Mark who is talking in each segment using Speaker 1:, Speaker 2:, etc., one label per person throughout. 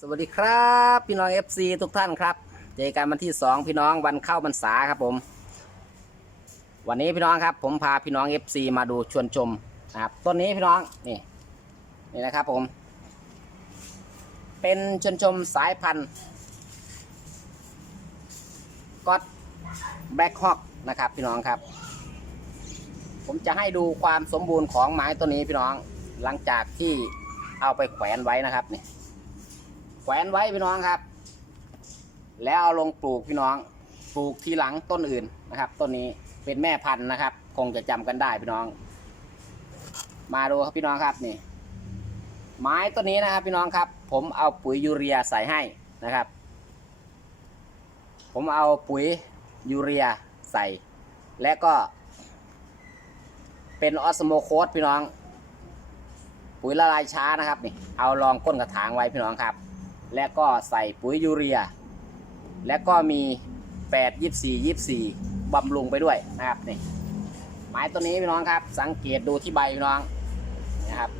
Speaker 1: สวัสดีครับ พี่น้อง FC ทุกท่านครับเจอกันวันที่ 2 พี่น้องวันเข้าพรรษาครับผม วันนี้พี่น้องครับ ผมพาพี่น้อง FC มาดูชวนชมนะครับต้นนี้พี่น้องนี่นี่นะครับผม เป็นชวนชมสายพันธุ์ก็ตแบล็คฮอกนะครับ พี่น้องครับ ผมจะให้ดูความสมบูรณ์ของไม้ต้นนี้พี่น้องหลังจากที่เอาไปแขวนไว้นะครับนี่ แขวนไว้พี่น้องครับ แล้วเอาลงปลูกพี่น้อง ปลูกทีหลังต้นอื่นนะครับ ต้นนี้เป็นแม่พันธุ์นะครับ คงจะจำกันได้พี่น้อง มาดูครับพี่น้องครับนี่ ไม้ต้นนี้นะครับ พี่น้องครับ ผมเอาปุ๋ยยูเรียใส่ให้นะครับ ผมเอาปุ๋ยยูเรียใส่ และก็ เป็นออสโมโคสพี่น้อง ปุ๋ยละลายช้านะครับนี่เอารองก้นกระถางไว้พี่น้องครับ และก็ใส่ปุ๋ยยูเรีย และก็มี 8 24 24บำรุงไปด้วยนะครับนี่ไม้ตัวนี้พี่น้องครับ สังเกตดูที่ใบพี่น้องนะครับ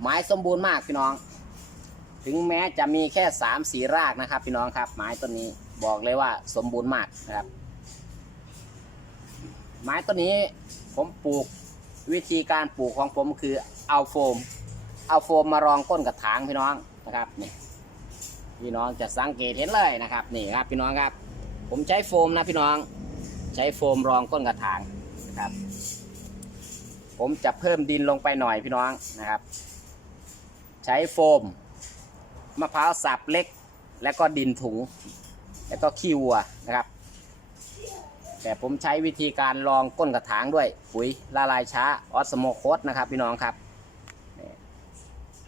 Speaker 1: ไม้สมบูรณ์มากพี่น้อง ถึงแม้จะมีแค่3ามสีรากนะครับ พี่น้องครับ ไม้ต้นนี้บอกเลยว่าสมบูรณ์มากนะครับ ไม้ต้นนี้ผมปลูกวิธีการปลูกของผมคือเอาโฟม เอาโฟมมารองก้นกระถางพี่น้อง นะครับนี่พี่น้องจะสังเกตเห็นเลยนะครับนี่ครับพี่น้องครับ ผมใช้โฟมนะพี่น้อง ใช้โฟมรองก้นกระถางนะครับ ผมจะเพิ่มดินลงไปหน่อยพี่น้องนะครับ ใช้โฟมมะพร้าวสับเล็ก และก็ดินถุง แล้วก็ขี้วัวนะครับ แต่ผมใช้วิธีการรองก้นกระถางด้วยปุ๋ยละลายช้าออสโมโคสนะครับพี่น้องครับ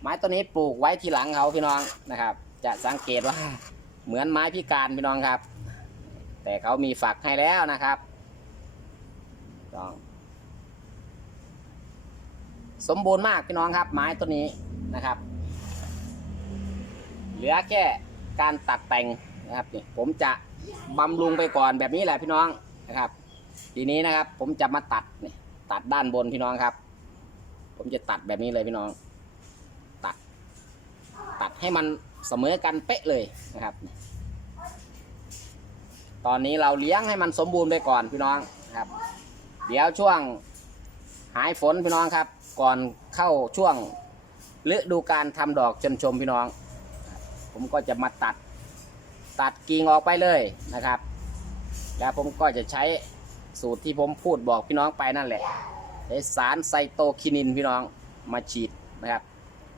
Speaker 1: ไม้ต้นนี้ปลูกไว้ทีหลังเขาพี่น้องนะครับ จะสังเกตว่าเหมือนไม้พิการพี่น้องครับ แต่เขามีฝักให้แล้วนะครับต้องสมบูรณ์มากพี่น้องครับ ไม้ต้นนี้นะครับ เหลือแค่การตัดแต่งนะครับนี่ผมจะบำรุงไปก่อนแบบนี้แหละพี่น้องนะครับ ทีนี้นะครับ ผมจะมาตัดนี่ตัดด้านบนพี่น้องครับ ผมจะตัดแบบนี้เลยพี่น้อง ตัดให้มันเสมอกันเป๊ะเลยนะครับ ตอนนี้เราเลี้ยงให้มันสมบูรณ์ไปก่อนพี่น้องครับ เดี๋ยวช่วงหายฝนพี่น้องครับ ก่อนเข้าช่วงฤดูการทำดอกชมชมพี่น้อง ผมก็จะมาตัดตัดกิ่งออกไปเลยนะครับ แล้วผมก็จะใช้สูตรที่ผมพูดบอกพี่น้องไปนั่นแหละใช้สารไซโตคินินพี่น้องมาฉีดนะครับ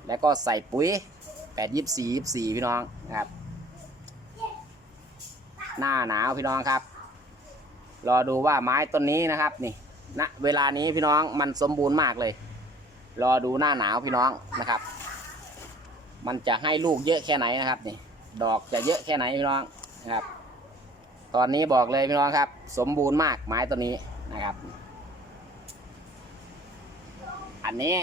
Speaker 1: แล้วก็ใส่ปุ๋ย 8 24 24พี่น้องนะครับ หน้าหนาวพี่น้องครับ รอดูว่าไม้ต้นนี้นะครับ นี่ณเวลานี้พี่น้องมันสมบูรณ์มากเลย รอดูหน้าหนาวพี่น้องนะครับ มันจะให้ลูกเยอะแค่ไหนนะครับนี่ ดอกจะเยอะแค่ไหนพี่น้องนะครับ ตอนนี้บอกเลยพี่น้องครับ สมบูรณ์มากไม้ต้นนี้นะครับ อันนี้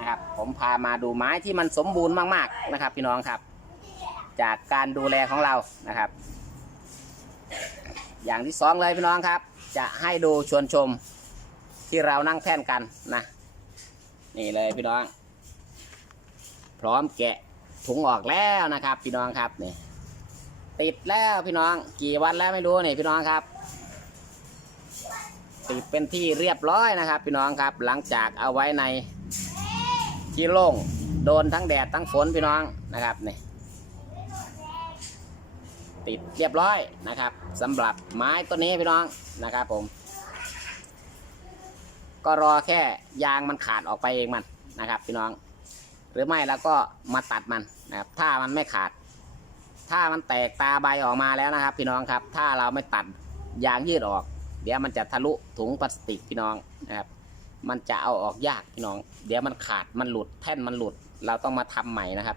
Speaker 1: นะครับ ผมพามาดูไม้ที่มันสมบูรณ์มากๆนะครับ พี่น้องครับ จากการดูแลของเรานะครับ อย่างที่สองเลยพี่น้องครับ จะให้ดูชวนชมที่เรานั่งแท่นกันนะนี่เลยพี่น้อง พร้อมแกะถุงออกแล้วนะครับ พี่น้องครับนี่ติดแล้วพี่น้องกี่วันแล้วไม่รู้นี่พี่น้องครับติดเป็นที่เรียบร้อยนะครับ พี่น้องครับ หลังจากเอาไว้ใน ที่โล่งโดนทั้งแดดทั้งฝนพี่น้องนะครับนี่ติดเรียบร้อยนะครับสำหรับไม้ต้นนี้พี่น้องนะครับผม ก็รอแค่ยางมันขาดออกไปเองมันนะครับพี่น้อง หรือไม่แล้วก็มาตัดมันนะครับถ้ามันไม่ขาด ถ้ามันแตกตาใบออกมาแล้วนะครับ พี่น้องครับ ถ้าเราไม่ตัดยางยืดออก เดี๋ยวมันจะทะลุถุงพลาสติกพี่น้องนะครับ มันจะเอาออกยากพี่น้อง เดี๋ยวมันขาดมันหลุดแท่นมันหลุด เราต้องมาทำใหม่นะครับ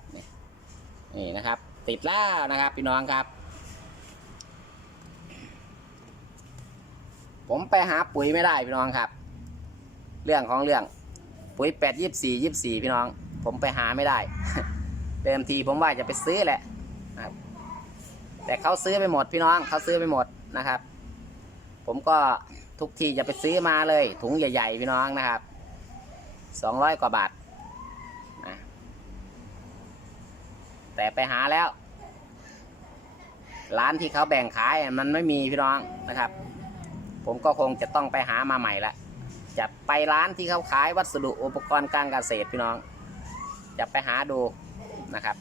Speaker 1: นี่นะครับ ติดแล้วนะครับ พี่น้องครับ ผมไปหาปุ๋ยไม่ได้พี่น้องครับ เรื่องของเรื่องปุ๋ยแปดยี่สี่ยี่สี่พี่น้อง ผมไปหาไม่ได้เดิมทีผมว่าจะไปซื้อแหละนะครับแต่เขาซื้อไปหมดพี่น้องเขาซื้อไปหมดนะครับ ผมก็ ทุกทีจะไปซื้อมาเลย ถุงใหญ่ ๆ พี่น้องนะครับสองร้อยกว่าบาทนะแต่ไปหาแล้ว ร้านที่เขาแบ่งขายมันไม่มีพี่น้องนะครับ ผมก็คงจะต้องไปหามาใหม่ละจะไปร้านที่เขาขายวัสดุอุปกรณ์การเกษตรพี่น้อง จะไปหาดูนะครับ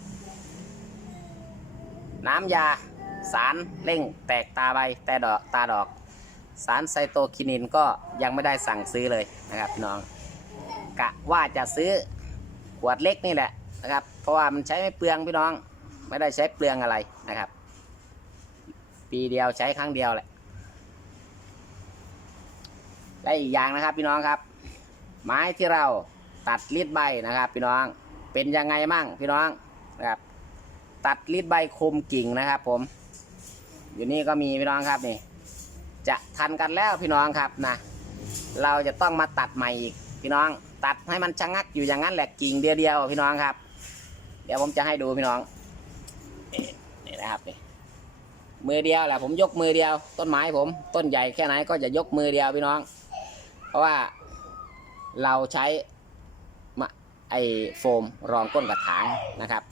Speaker 1: น้ำยาสารเร่งแตกตาใบแต่ดอกตาดอก สารไซโตคินินก็ยังไม่ได้สั่งซื้อเลยนะครับพี่น้องกะว่าจะซื้อขวดเล็กนี่แหละนะครับ เพราะว่ามันใช้ไม่เปลืองพี่น้อง ไม่ได้ใช้เปลืองอะไรนะครับ ปีเดียวใช้ครั้งเดียวแหละและอีกอย่างนะครับพี่น้องครับ ไม้ที่เราตัดรีดใบนะครับ พี่น้องเป็นยังไงมั่งพี่น้องนะครับ ตัดรีดใบคมกิ่งนะครับ ผม อยู่นี่ก็มีพี่น้องครับนี่ จะทันกันแล้วพี่น้องครับนะ เราจะต้องมาตัดใหม่อีกพี่น้อง ตัดให้มันชะงักอยู่อย่างนั้นแหละกิ่งเดียวๆพี่น้องครับ เดี๋ยวผมจะให้ดูพี่น้องนี่นะครับนี่มือเดียวแหละผมยกมือเดียว ต้นไม้ผม ต้นใหญ่แค่ไหนก็จะยกมือเดียวพี่น้อง เพราะว่าเราใช้มะไอโฟมรองก้นกระถางนะครับ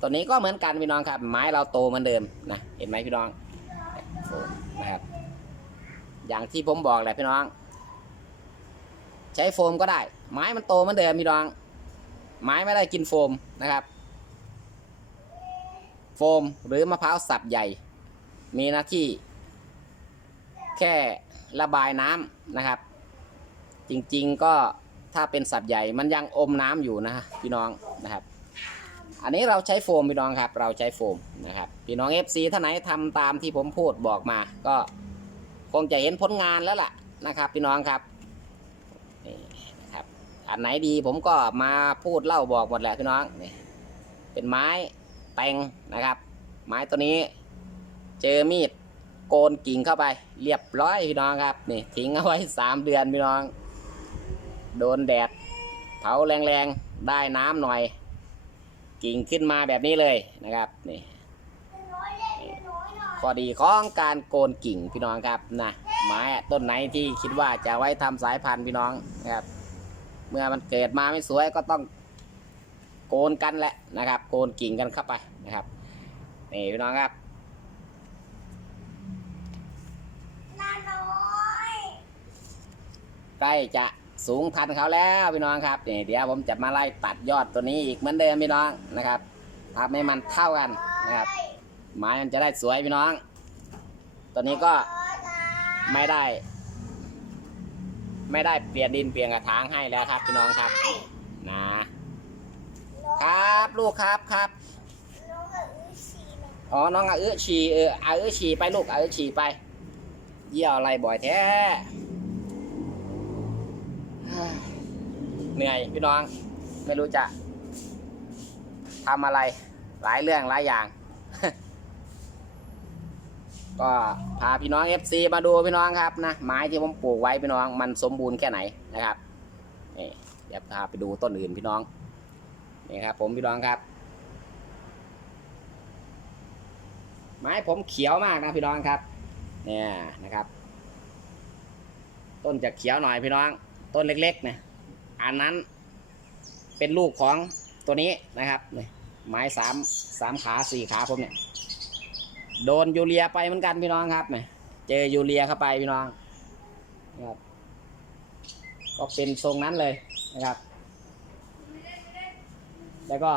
Speaker 1: ตัวนี้ก็เหมือนกันพี่น้องครับ ไม้เราโตเหมือนเดิมนะเห็นไหมพี่น้อง อย่างที่ผมบอกแหละพี่น้อง ใช้โฟมก็ได้ ไม้มันโตเหมือนเดิมพี่น้อง ไม้ไม่ได้กินโฟมนะครับ โฟมหรือมะพร้าวสับใหญ่ มีหน้าที่ แค่ระบายน้ำนะครับ จริงๆก็ถ้าเป็นสับใหญ่มันยังอมน้ำอยู่นะพี่น้องนะครับอันนี้เราใช้โฟมพี่น้องครับ เราใช้โฟมนะครับพี่น้อง FC ท่านไหนทำตามที่ผมพูดบอกมาก็ คงจะเห็นผลงานแล้วล่ะนะครับ พี่น้องครับนี่นะครับ อันไหนดีผมก็มาพูดเล่าบอกหมดแหละพี่น้องนี่เป็นไม้แต่งนะครับ ไม้ตัวนี้เจอมีดโกนกิ่งเข้าไปเรียบร้อยพี่น้องครับนี่ทิ้งเอาไว้สามเดือนพี่น้อง โดนแดดเผาแรงๆได้น้ำหน่อย กิ่งขึ้นมาแบบนี้เลยนะครับนี่ ข้อดีของการโกนกิ่งพี่น้องครับนะไม้ต้นไหนที่คิดว่าจะไว้ทำสายพันธุ์พี่น้องนะครับ เมื่อมันเกิดมาไม่สวยก็ต้องโกนกันแหละนะครับ โกนกิ่งกันเข้าไปนะครับนี่พี่น้องครับใกล้จะสูงทันเขาแล้วพี่น้องครับนี่เดี๋ยวผมจะมาไล่ตัดยอดตัวนี้อีกเหมือนเดิมพี่น้องนะครับทำให้มันเท่ากันนะครับ ไม้มันจะได้สวยพี่น้องตัวนี้ก็ไม่ได้ ไม่ได้เปลี่ยนดินเปลี่ยนกระถางให้แล้วครับ พี่น้องครับ นะ ครับลูกครับครับอ๋อ น้องอาอื้อฉี่เอออาอื้อฉี่ไปลูกอาอื้อฉี่ไป เยี่ยวอะไรบ่อยแท้ เหนื่อยพี่น้อง ไม่รู้จะทำอะไร หลายเรื่องหลายอย่าง ก็พาพี่น้อง FC มาดูพี่น้องครับนะไม้ที่ผมปลูกไว้พี่น้องมันสมบูรณ์แค่ไหนนะครับนี่เดี๋ยวพาไปดูต้นอื่นพี่น้องนี่ครับ ผมพี่น้องครับ ไม้ผมเขียวมากนะพี่น้องครับ เนี่ยนะครับ ต้นจะเขียวหน่อยพี่น้อง ต้นเล็กๆเนี่ยอันนั้นเป็นลูกของตัวนี้นะครับนี่ไม้สามสามขาสี่ขาผมเนี่ย โดนยูเรียไปเหมือนกันพี่น้องครับเนี่ยเจอยูเรียเข้าไปพี่น้องนะครับก็เป็นทรงนั้นเลยนะครับ แล้วก็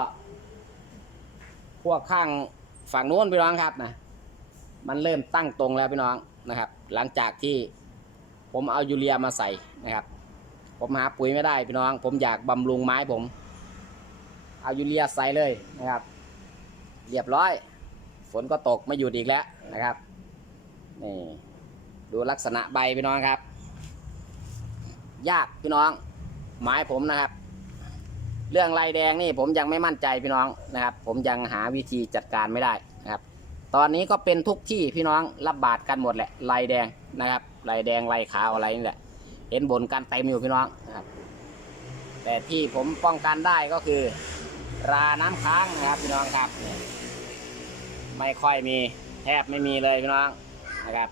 Speaker 1: พวกข้างฝั่งนู้นพี่น้องครับนะมันเริ่มตั้งตรงแล้วพี่น้องนะครับ หลังจากที่ผมเอายูเรียมาใส่นะครับ ผมหาปุ๋ยไม่ได้พี่น้อง ผมอยากบำรุงไม้ผม เอายูเรียใส่เลยนะครับ เรียบร้อย ฝนก็ตกไม่หยุดอีกแล้วนะครับ นี่ ดูลักษณะใบพี่น้องครับ ยากพี่น้องไม้ผมนะครับ เรื่องลายแดงนี่ผมยังไม่มั่นใจพี่น้องนะครับ ผมยังหาวิธีจัดการไม่ได้นะครับ ตอนนี้ก็เป็นทุกที่พี่น้องรับบาดกันหมดแหละลายแดงนะครับลายแดงลายขาวอะไรนี่แหละเห็นบนกันเต็มอยู่พี่น้องนะครับ แต่ที่ผมป้องกันได้ก็คือ ราน้ำค้างนะครับพี่น้องครับ ไม่ค่อยมีแทบไม่มีเลยพี่น้องนะครับ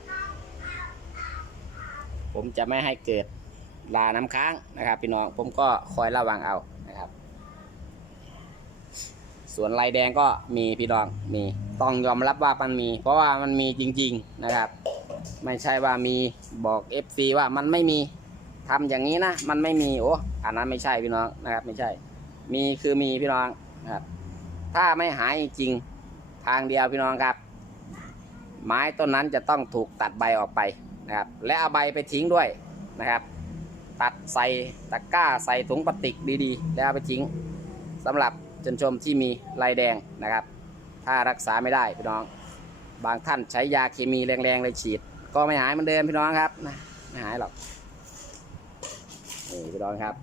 Speaker 1: ผมจะไม่ให้เกิดราน้ำค้างนะครับ พี่น้องผมก็คอยระวังเอานะครับ ส่วนลายแดงก็มีพี่น้องมีต้องยอมรับว่ามันมี เพราะว่ามันมีจริง ๆนะครับ ไม่ใช่ว่ามีบอก FC ว่ามันไม่มีทำอย่างนี้นะมันไม่มีโอ้อันนั้นไม่ใช่พี่น้องนะครับ ไม่ใช่ มีคือมีพี่น้องนะครับ ถ้าไม่หายจริง ทางเดียวพี่น้องครับ ไม้ต้นนั้นจะต้องถูกตัดใบออกไปนะครับ และเอาใบไปทิ้งด้วยนะครับ ตัดใส่ตะกร้าใส่ถุงพลาสติกดีๆ แล้วเอาไปทิ้งสำหรับจนชมที่มีลายแดงนะครับ ถ้ารักษาไม่ได้พี่น้อง บางท่านใช้ยาเคมีแรงๆเลยฉีด ก็ไม่หายเหมือนเดิมพี่น้องครับนะไม่หายหรอกนี่พี่น้องครับ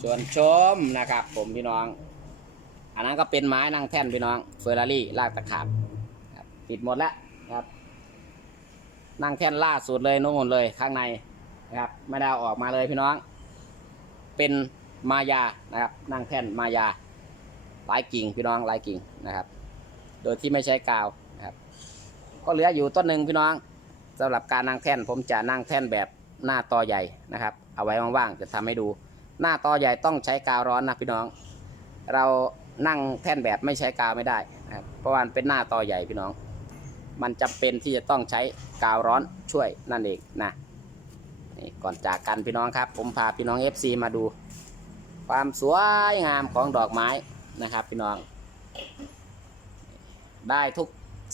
Speaker 1: ชวนชมนะครับ ผมพี่น้อง อันนั้นก็เป็นไม้นั่งแท่นพี่น้องเฟอร์รารี่ลากตะขาบครับปิดหมดแล้วครับ นั่งแท่นล่าสุดเลยนู้นหมเลยข้างในนะครับ ไม่ได้ออกมาเลยพี่น้อง เป็นมายานะครับ นั่งแท่นมายาหลายกิ่งพี่น้องหลายกิ่งนะครับ โดยที่ไม่ใช้กาวนะครับ ก็เหลืออยู่ต้นหนึ่งพี่น้องสำหรับการนั่งแท่นผมจะนั่งแท่นแบบหน้าตอใหญ่นะครับ เอาไว้ว่างๆจะทำให้ดู หน้าตอใหญ่ต้องใช้กาวร้อนนะพี่น้อง เรา นั่งแท่นแบบไม่ใช้กาวไม่ได้นะครับเพราะว่ามันเป็นหน้าตอใหญ่พี่น้อง มันจำเป็นที่จะต้องใช้กาวร้อนช่วยนั่นเองนะนี่ก่อนจากกันพี่น้องครับ ผมพาพี่น้อง FC มาดู ความสวยงามของดอกไม้นะครับ พี่น้อง ได้ทุก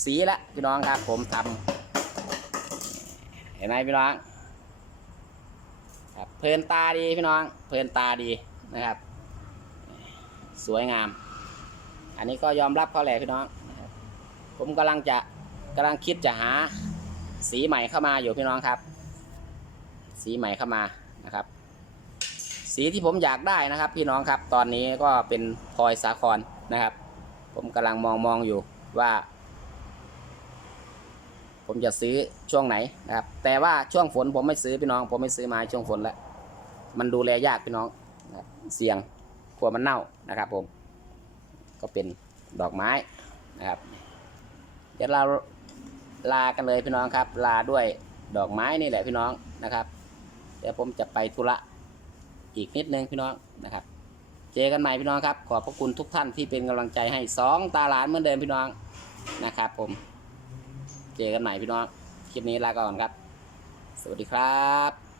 Speaker 1: สีแล้วพี่น้องครับ ผมทำเห็นไหมพี่น้องครับเพลินตาดีพี่น้อง เพลินตาดีนะครับ สวยงาม อันนี้ก็ยอมรับเขาแหละพี่น้อง ผมกำลังจะกำลังคิดจะหาสีใหม่เข้ามาอยู่พี่น้องครับ สีใหม่เข้ามานะครับ สีที่ผมอยากได้นะครับ พี่น้องครับ ตอนนี้ก็เป็นพลอยสาครนะครับ ผมกำลังมองมองอยู่ว่า ผมจะซื้อช่วงไหนนะครับ แต่ว่าช่วงฝนผมไม่ซื้อพี่น้อง ผมไม่ซื้อม้ช่วงฝนแล้วมันดูแลยากพี่น้องเสี่ยงกลัวมันเน่านะครับผม ก็เป็นดอกไม้นะครับ เดี๋ยวเราลากันเลยพี่น้องครับ ลาด้วยดอกไม้นี่แหละพี่น้องนะครับ เดี๋ยวผมจะไปธุระอีกนิดนึงพี่น้องนะครับ เจอกันใหม่พี่น้องครับ ขอบพระคุณทุกท่านที่เป็นกำลังใจให้สองตาหลานเหมือนเดิมพี่น้องนะครับ ผม เจอกันใหม่พี่น้องคลิปนี้ลาก่อนครับ สวัสดีครับ